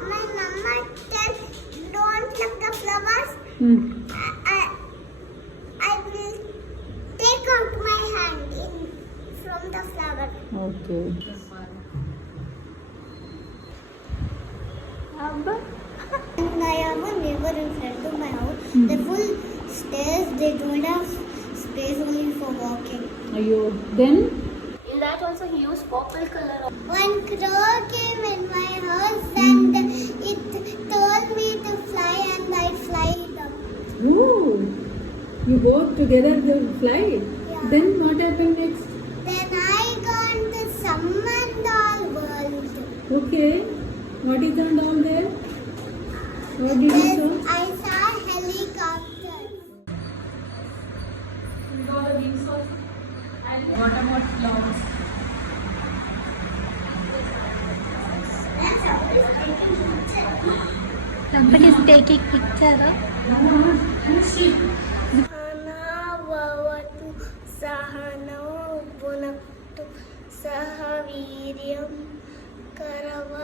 My mama tells don't pluck the flowers. I will take out my hand from the flower. Okay. And I have a neighbor in front of my house. They're full stairs. They don't have space only for walking. Ayo. Then? In that also he used purple color. One crow came in my house and it told me to fly and I fly it up. Oh. You both together they fly. Yeah. Then what happened next? Then I got the Samman doll world. Okay. What is on down there? What did you Then saw? I saw helicopter. Somebody is taking picture. Anavavatu sahano bunaktu sahaviryam karava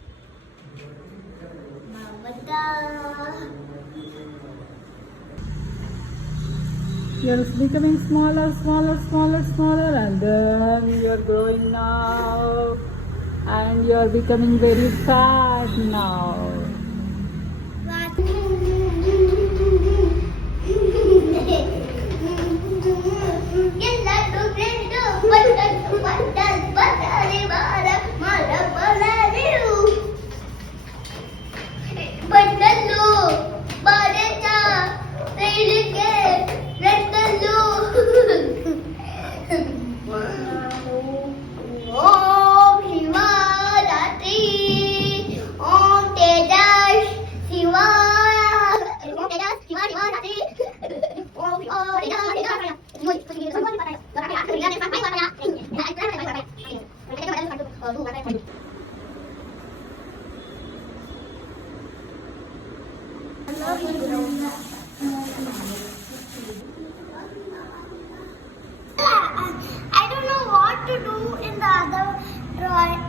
mavata. You're becoming smaller, and then you're growing now, and you're becoming very fat now. I don't know what to do in the other drawing,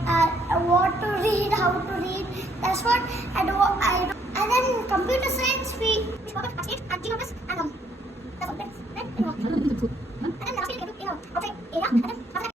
what to read, how to read. That's what I do. And then computer science, we